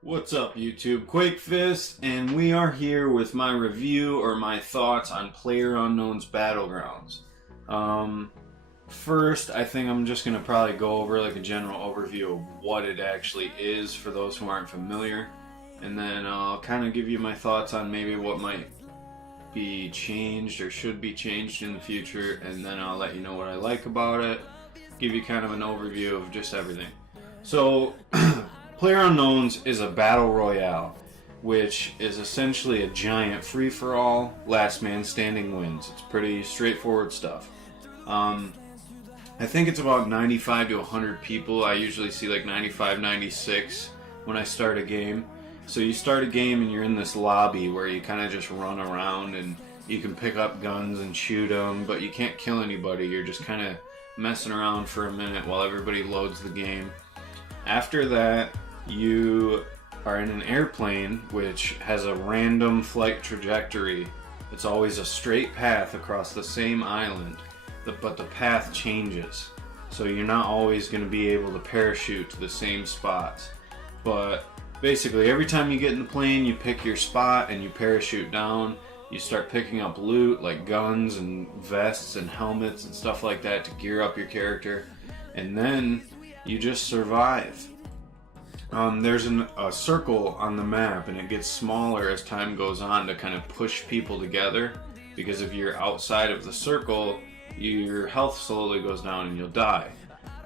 What's up YouTube, QuakeFist, and we are here with my review or my thoughts on Playerunknown's Battlegrounds. First, I think I'm just going to probably go over like a general overview of what it actually is for those who aren't familiar, and then I'll kind of give you my thoughts on maybe what might be changed or should be changed in the future, and then I'll let you know what I like about it, give you kind of an overview of just everything. So, Playerunknowns is a battle royale, which is essentially a giant free-for-all, last man standing wins. It's pretty straightforward stuff. I think it's about 95 to 100 people. I usually see like 95, 96 when I start a game. So you start a game and you're in this lobby where you kind of just run around and you can pick up guns and shoot them, but you can't kill anybody. You're just kind of messing around for a minute while everybody loads the game. After that, you are in an airplane which has a random flight trajectory. It's always a straight path across the same island, but the path changes. So you're not always going to be able to parachute to the same spots. But basically every time you get in the plane, you pick your spot and you parachute down. You start picking up loot like guns and vests and helmets and stuff like that to gear up your character. And then you just survive. There's a circle on the map, and it gets smaller as time goes on to kind of push people together, because if you're outside of the circle, your health slowly goes down and you'll die.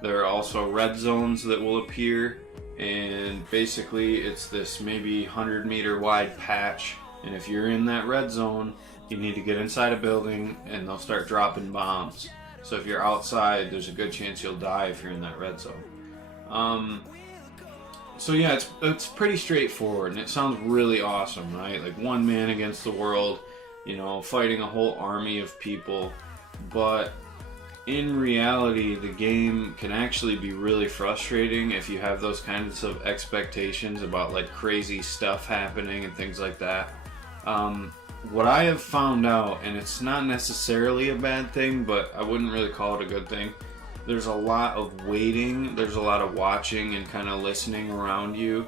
There are also red zones that will appear, and basically it's this maybe 100-meter wide patch, and if you're in that red zone, you need to get inside a building and they'll start dropping bombs. So if you're outside, there's a good chance you'll die if you're in that red zone. So yeah, it's pretty straightforward, and it sounds really awesome, right? Like one man against the world, you know, fighting a whole army of people. But in reality, the game can actually be really frustrating if you have those kinds of expectations about like crazy stuff happening and things like that. What I have found out, and it's not necessarily a bad thing, but I wouldn't really call it a good thing, there's a lot of waiting, there's a lot of watching and kind of listening around you,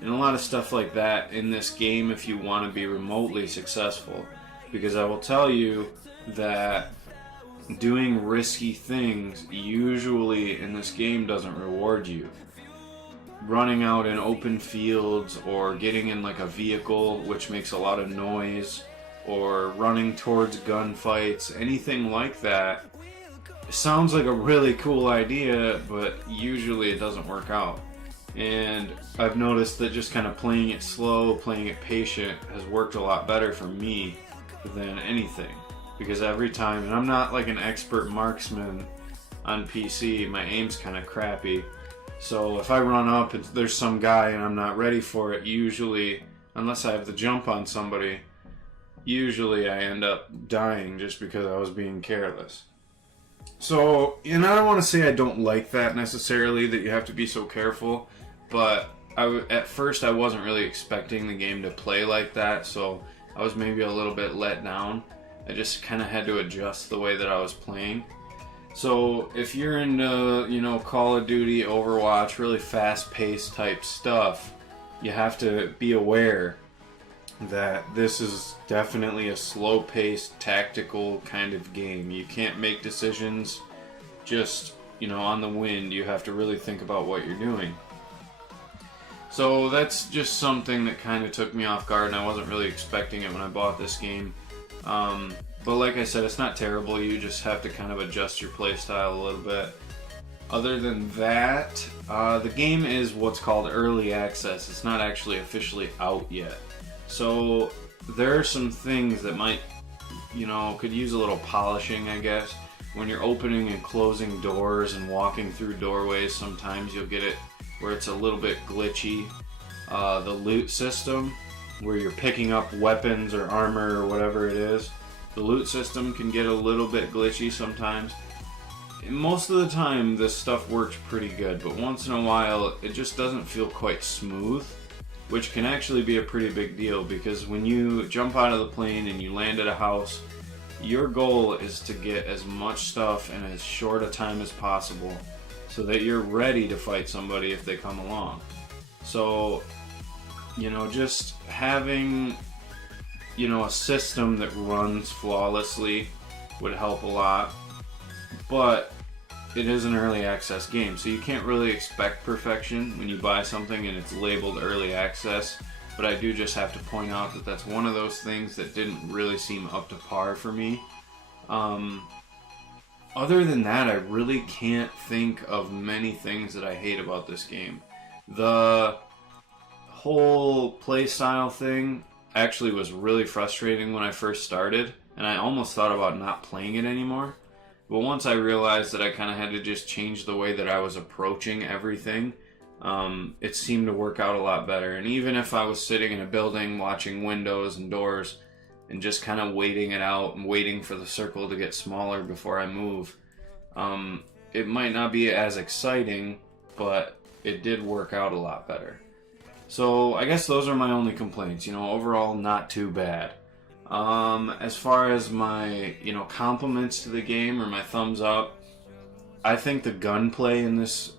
and a lot of stuff like that in this game if you want to be remotely successful. Because I will tell you that doing risky things usually in this game doesn't reward you. Running out in open fields, or getting in like a vehicle which makes a lot of noise, or running towards gunfights, anything like that, it sounds like a really cool idea, but usually it doesn't work out. And I've noticed that just kind of playing it slow, playing it patient has worked a lot better for me than anything. Because every time, and I'm not like an expert marksman on PC, my aim's kind of crappy. So if I run up and there's some guy and I'm not ready for it, usually, unless I have the jump on somebody, usually I end up dying just because I was being careless. So, and I don't want to say I don't like that necessarily, that you have to be so careful, but at first I wasn't really expecting the game to play like that, so I was maybe a little bit let down. I just kind of had to adjust the way that I was playing. So if you're into, you know, Call of Duty, Overwatch, really fast-paced type stuff, you have to be aware that this is definitely a slow-paced, tactical kind of game. You can't make decisions just, you know, on the wind. You have to really think about what you're doing. So that's just something that kind of took me off guard, and I wasn't really expecting it when I bought this game. But like I said, it's not terrible. You just have to kind of adjust your playstyle a little bit. Other than that, the game is what's called early access. It's not actually officially out yet. So there are some things that might, you know, could use a little polishing, I guess. When you're opening and closing doors and walking through doorways, sometimes you'll get it where it's a little bit glitchy. The loot system, where you're picking up weapons or armor or whatever it is, the loot system can get a little bit glitchy sometimes. And most of the time this stuff works pretty good, but once in a while it just doesn't feel quite smooth. which can actually be a pretty big deal, because when you jump out of the plane and you land at a house, your goal is to get as much stuff in as short a time as possible so that you're ready to fight somebody if they come along. So, just having, a system that runs flawlessly would help a lot. But it is an early access game, so you can't really expect perfection when you buy something and it's labeled early access. But I do just have to point out that that's one of those things that didn't really seem up to par for me. Other than that, I really can't think of many things that I hate about this game. The whole playstyle thing actually was really frustrating when I first started, and I almost thought about not playing it anymore. But once I realized that I kind of had to just change the way that I was approaching everything, it seemed to work out a lot better. And even if I was sitting in a building watching windows and doors and just kind of waiting it out and waiting for the circle to get smaller before I move, it might not be as exciting, but it did work out a lot better. So I guess those are my only complaints. Overall, not too bad. As far as my, compliments to the game or my thumbs up, I think the gunplay in this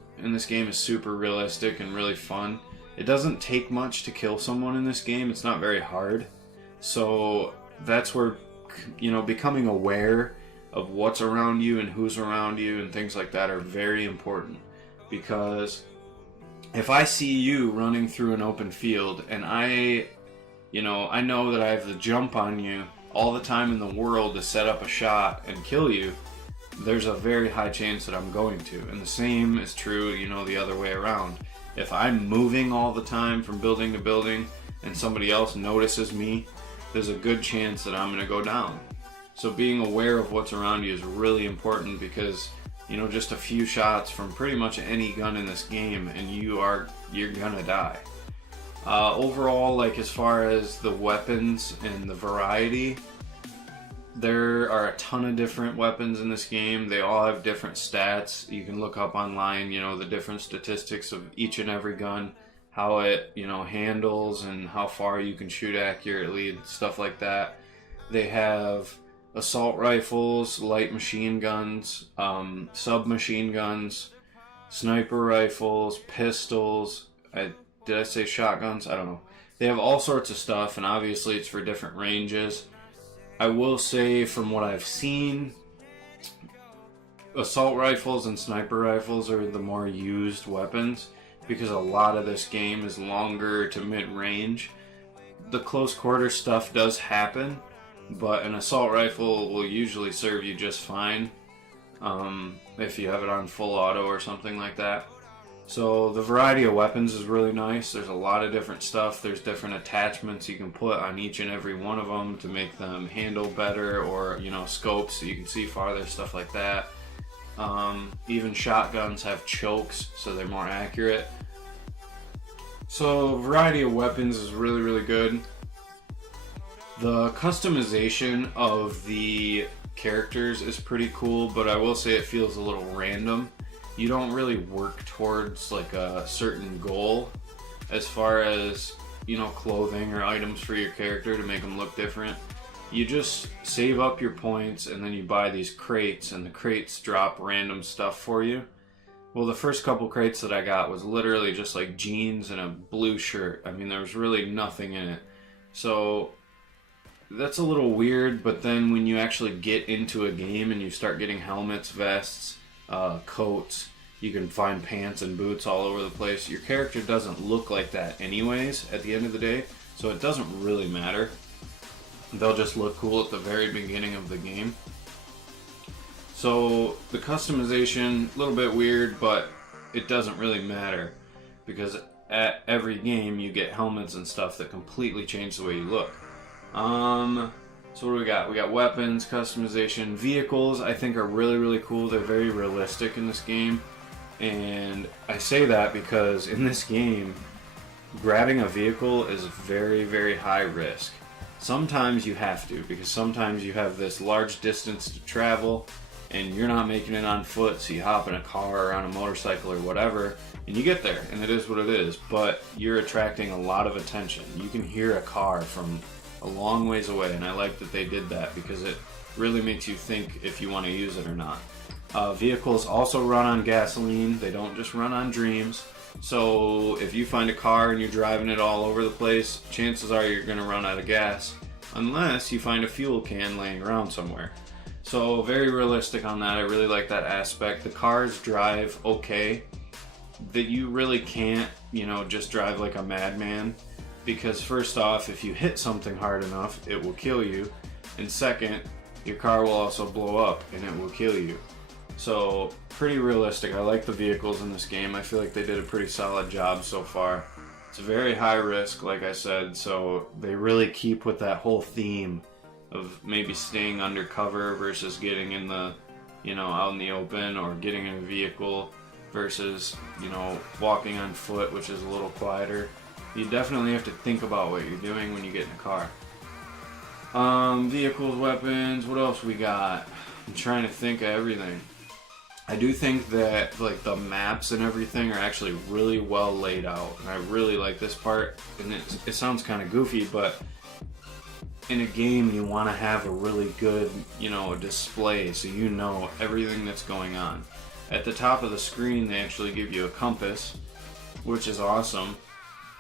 game is super realistic and really fun. It doesn't take much to kill someone in this game. It's not very hard. So that's where, becoming aware of what's around you and who's around you and things like that are very important. Because if I see you running through an open field and I know that I have the jump on you all the time in the world to set up a shot and kill you, there's a very high chance that I'm going to. And the same is true, the other way around. If I'm moving all the time from building to building and somebody else notices me, there's a good chance that I'm going to go down. So being aware of what's around you is really important, because just a few shots from pretty much any gun in this game and you're gonna die. Overall, as far as the weapons and the variety, there are a ton of different weapons in this game. They all have different stats. You can look up online, the different statistics of each and every gun, how it, handles and how far you can shoot accurately and stuff like that. They have assault rifles, light machine guns, submachine guns, sniper rifles, pistols. Did I say shotguns? I don't know. They have all sorts of stuff, and obviously it's for different ranges. I will say, from what I've seen, assault rifles and sniper rifles are the more used weapons, because a lot of this game is longer to mid-range. The close quarter stuff does happen, but an assault rifle will usually serve you just fine if you have it on full auto or something like that. So the variety of weapons is really nice. There's a lot of different stuff. There's different attachments you can put on each and every one of them to make them handle better, or scopes so you can see farther, stuff like that. Even shotguns have chokes, so they're more accurate. So variety of weapons is really, really good. The customization of the characters is pretty cool, but I will say it feels a little random. You don't really work towards a certain goal as far as clothing or items for your character to make them look different. You just save up your points and then you buy these crates, and the crates drop random stuff for you. Well, the first couple crates that I got was literally just jeans and a blue shirt. I mean, there was really nothing in it. So that's a little weird, but then when you actually get into a game and you start getting helmets, vests, coats, you can find pants and boots all over the place. Your character doesn't look like that anyways at the end of the day, so it doesn't really matter. They'll just look cool at the very beginning of the game. So the customization, a little bit weird, but it doesn't really matter, because at every game you get helmets and stuff that completely change the way you look. So what do we got? We got weapons, customization, vehicles I think are really, really cool. They're very realistic in this game. And I say that because in this game, grabbing a vehicle is very, very high risk. Sometimes you have to, because sometimes you have this large distance to travel, and you're not making it on foot, so you hop in a car or on a motorcycle or whatever, and you get there, and it is what it is, but you're attracting a lot of attention. You can hear a car from a long ways away, and I like that they did that because it really makes you think if you want to use it or not. Vehicles also run on gasoline. They don't just run on dreams. So if you find a car and you're driving it all over the place, chances are you're going to run out of gas unless you find a fuel can laying around somewhere. So very realistic on that. I really like that aspect. The cars drive okay. That you really can't, just drive like a madman, because first off, if you hit something hard enough, it will kill you, and second, your car will also blow up and it will kill you. So pretty realistic. I like the vehicles in this game. I feel like they did a pretty solid job so far. It's very high risk, like I said, so they really keep with that whole theme of maybe staying undercover versus getting in the, out in the open, or getting in a vehicle versus, walking on foot, which is a little quieter. You definitely have to think about what you're doing when you get in a car. Vehicles, weapons, what else we got? I'm trying to think of everything. I do think that like the maps and everything are actually really well laid out, and I really like this part. And it sounds kind of goofy, but in a game you want to have a really good, display, so you know everything that's going on. At the top of the screen they actually give you a compass, which is awesome,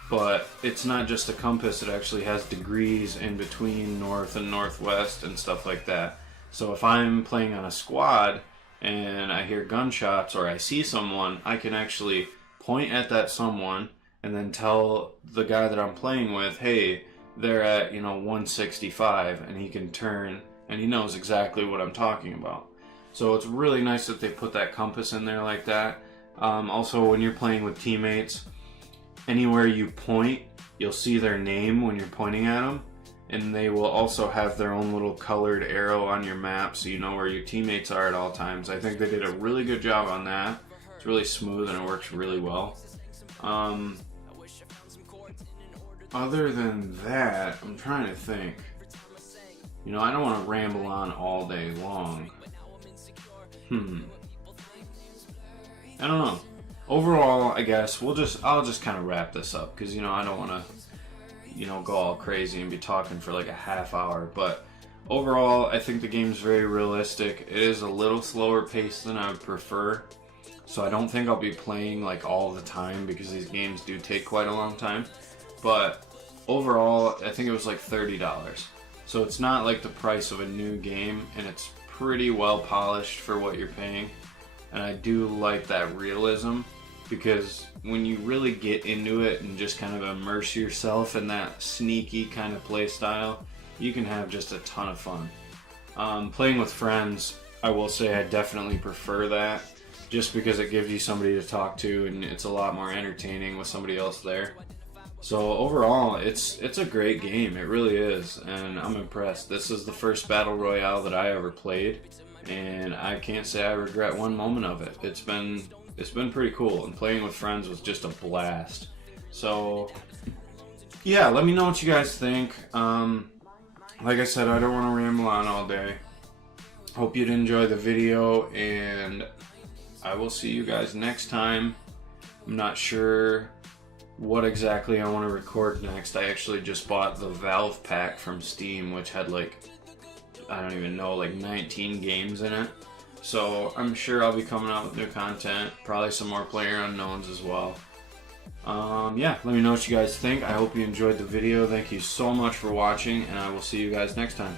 but it's not just a compass, it actually has degrees in between north and northwest and stuff like that. So if I'm playing on a squad and I hear gunshots or I see someone, I can actually point at that someone and then tell the guy that I'm playing with, hey, they're at 165, and he can turn and he knows exactly what I'm talking about. So it's really nice that they put that compass in there like that. Also, when you're playing with teammates, anywhere you point, you'll see their name when you're pointing at them, and they will also have their own little colored arrow on your map, so you know where your teammates are at all times. I think they did a really good job on that. It's really smooth and it works really well. Other than that, I'm trying to think. I don't want to ramble on all day long. I don't know. Overall, I guess I'll just kind of wrap this up, because I don't want to go all crazy and be talking for like a half hour. But overall, I think the game's very realistic. It is a little slower paced than I would prefer, so I don't think I'll be playing like all the time, because these games do take quite a long time. But overall, I think it was like $30. So it's not like the price of a new game, and it's pretty well polished for what you're paying. And I do like that realism, because when you really get into it and just kind of immerse yourself in that sneaky kind of play style, you can have just a ton of fun. Playing with friends, I will say I definitely prefer that, just because it gives you somebody to talk to, and it's a lot more entertaining with somebody else there. So overall, it's a great game. It really is, and I'm impressed. This is the first Battle Royale that I ever played, and I can't say I regret one moment of it. It's been pretty cool, and playing with friends was just a blast. So yeah, let me know what you guys think. Like I said, I don't want to ramble on all day. Hope you'd enjoy the video, and I will see you guys next time. I'm not sure what exactly I want to record next. I actually just bought the Valve pack from Steam, which had like, I don't even know, like 19 games in it. So I'm sure I'll be coming out with new content, probably some more Playerunknowns as well. Yeah, let me know what you guys think. I hope you enjoyed the video. Thank you so much for watching, and I will see you guys next time.